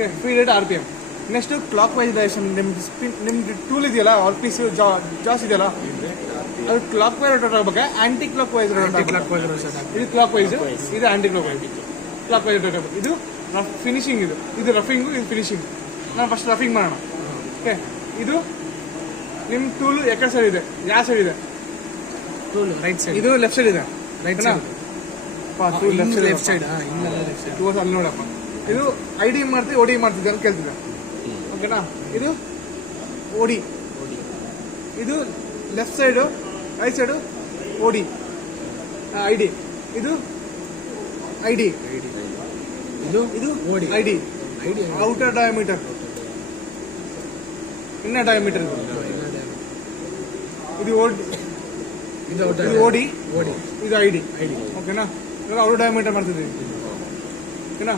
Okay free rate RPM. Next clockwise direction. ನಿಮ್ದು tool ಇದೆಯಲ್ಲ workpiece jaws ಇದೆಯಲ್ಲ ಅದು ಕ್ಲಾಕ್ ವೈಸ್ ರೋಟೇಟ್ ಆಗ್ಬೇಕು, ಆಂಟಿ ಕ್ಲಾಕ್ ವೈಸ್ ರೋಟೇಟ್ ಆಗ್ಬೇಕು. ಇದು ಕ್ಲಾಕ್ ವೈಸ್, ಇದು anticlockwise. Clock wise rotate ಆಗ್ಬೇಕು. ಇದು ಫಿನಿಶಿಂಗ್, ಇದು ರಫಿಂಗು, ಇದು ಫಿನಿಶಿಂಗ್. ನಾನು ಫಸ್ಟ್ ರಫಿಂಗ್ ಮಾಡೋಣ. ಓಕೆ, ಇದು ನಿಮ್ಮ ಟೂಲ್ ಯಾಕಡೆ ಸೈಡ್ ಇದೆ, ಯಾವ ಸೈಡ್ ಇದೆ? Tool right side. ಇದು ಲೆಫ್ಟ್ ಸೈಡ್ ಇದೆ. Right side. Tool left side. Tool ಅಲ್ಲಿ ನೋಡಪ್ಪ. ಇದು ID ಮಾಡ್ತೀವಿ, OD ಮಾಡ್ತಿದ್ದೆ ಅಂತ ಕೇಳ್ತಿದ್ದೆ. ಓಕೆನಾ? ಇದು OD. ಇದು left side, right side OD, ID. ಇದು ID. ಇದು ID. Outer diameter, inner diameter. ಇದು OD, ಇದು ID. ಓಕೆನಾ? ಇವಾಗ ಔಟರ್ ಡಯಾಮೀಟರ್ ಮಾಡ್ತಿದ್ದೀವಿ. ಓಕೆನಾ?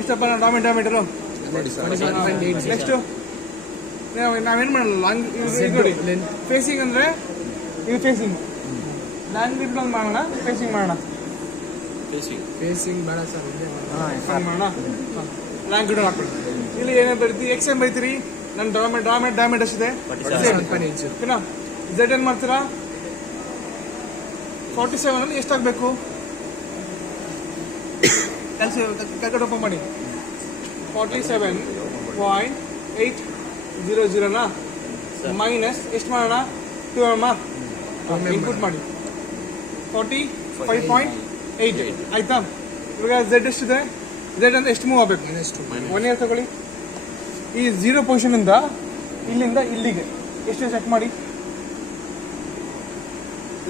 ಎಷ್ಟಪ್ಪ ನಾವು ಡಯಾಮೀಟರು? ನೆಕ್ಸ್ಟ್ ನಾವೇನು ಮಾಡಲ್ಲ, ಲಾಂಗ್ ನೋಡಿ. ಫೇಸಿಂಗ್ ಅಂದರೆ ಇದು ಫೇಸಿಂಗ್. ಲಾಂಗ್ ರಿಬ್ಲಂಗ್ ಮಾಡೋಣ, ಫೇಸಿಂಗ್ ಮಾಡೋಣ. ಫೇಸಿಂಗ್ ಬೇಡ ಸರ್, ಮಾಡೋಣ. ಲಾಂಗ್ ರಿಬ್ಲಂಗ್ ಹಾಕೊಳ್ಳಿ. ಇಲ್ಲಿ ಏನೇನು ಬರೀತೀರಿ? XM ಬರೀತೀರಿ. ನನ್ನ ಡಯಾಮೀಟರ್ ಎಷ್ಟಿದೆ? ಓಕೆನಾ? Z ಏನು ಮಾಡ್ತೀರಾ? 47 ಅಲ್ಲಿ ಎಷ್ಟಾಗಬೇಕು? ಕ್ಯಾಲ್ಕುಲೇಟ್ ಓಪನ್ ಮಾಡಿ. 47.800 ಮೈನಸ್ ಎಷ್ಟು ಮಾಡೋಣ? 2 ಇನ್ಪುಟ್ ಮಾಡಿ. 45.8 ಆಯ್ತಾ? ಇವಾಗ Z ಎಷ್ಟಿದೆ? Z ಅಂತ ಎಷ್ಟು ಮೂವ್ ಆಗಬೇಕು? 1 ಇಯರ್ ತಗೊಳ್ಳಿ. ಈ 0 ಪೊಸಿಷನ್ ಇಂದ ಇಲ್ಲಿಂದ ಇಲ್ಲಿಗೆ ಎಷ್ಟು ಚೆಕ್ ಮಾಡಿ.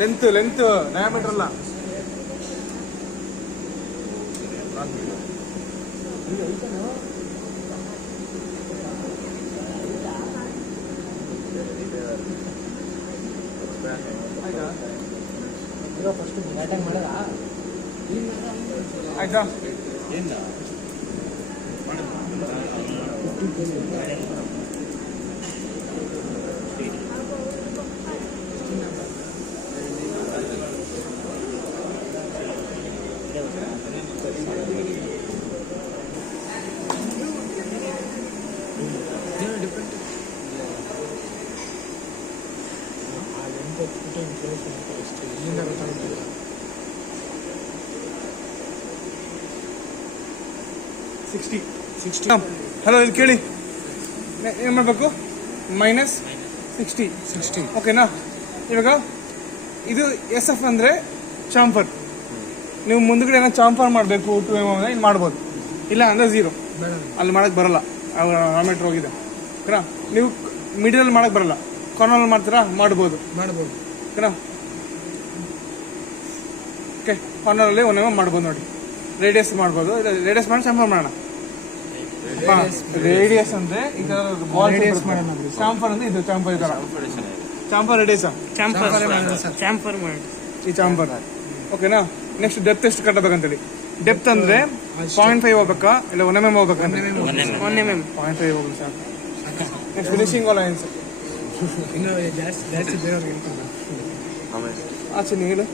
ಲೆಂತ್ ಡಯಾಮೀಟರ್ ಅಲ್ಲ. ಆಯ್ತಾ? ಹಲೋ, ಇದು ಕೇಳಿ. ಏನು ಮಾಡಬೇಕು? -60. ಓಕೆನಾ? ಇವಾಗ ಇದು SF ಅಂದರೆ ಚಾಂಫರ್. ನೀವು ಮುಂದ್ಗಡೆ ಏನೋ ಚಾಂಫರ್ ಮಾಡಬೇಕು 2 mm ಅಂದರೆ ಇದು ಮಾಡ್ಬೋದು. ಇಲ್ಲ ಅಂದರೆ 0 ಅಲ್ಲಿ ಮಾಡೋಕ್ಕೆ ಬರಲ್ಲ, ಡಯಾಮೀಟರ್ ಹೋಗಿದೆ. ಓಕೆನಾ? ನೀವು ಮಿಡಲ್ ಮಾಡೋಕ್ಕೆ ಬರಲ್ಲ, ಕಾರ್ನರ್ ಮಾಡ್ತೀರಾ? ಮಾಡ್ಬೋದು. ಓಕೆನಾ? ಓಕೆ, ಕಾರ್ನರಲ್ಲಿ 1 mm ಮಾಡ್ಬೋದು ನೋಡಿ. ರೇಡಿಯಸ್ ಮಾಡ್ಬೋದು. ರೇಡಿಯಸ್ ಮಾಡಿ ಚಾಂಫರ್ ಮಾಡೋಣ. ರೇಡಿಯಸ್ ಅಂದ್ರೆ ಈ ತರ ರೇಡಿಯಸ್ ಮಾಡೋಣ. ಚಾಂಫರ್ ಅಂದ್ರೆ ಇದು ಚಾಂಫರ್, ಈ ತರ ಚಾಂಫರ್ ರೇಡಿಯಸ್. ಚಾಂಫರ್ ಮಾಡಿ ಈ ಚಾಂಫರ್. ಓಕೆನಾ? ನೆಕ್ಸ್ಟ್ ಡೆಪ್ತ್ ಎಷ್ಟು ಕಟ್ಟಬೇಕಂತೇಳಿ. ಡೆಪ್ತ್ ಅಂದ್ರೆ 0.5 ಹೋಗ್ಬೇಕಾ ಇಲ್ಲ 1 mm ಹೋಗ್ಬೇಕಾ? 1 mm. 0.5 ಹೋಗ್ಬೇಕು ಸಾಕು. Next finishing lines. ಜಾಸ್ತಿ ಬೇರೆ ಆಚೆ ನೀನು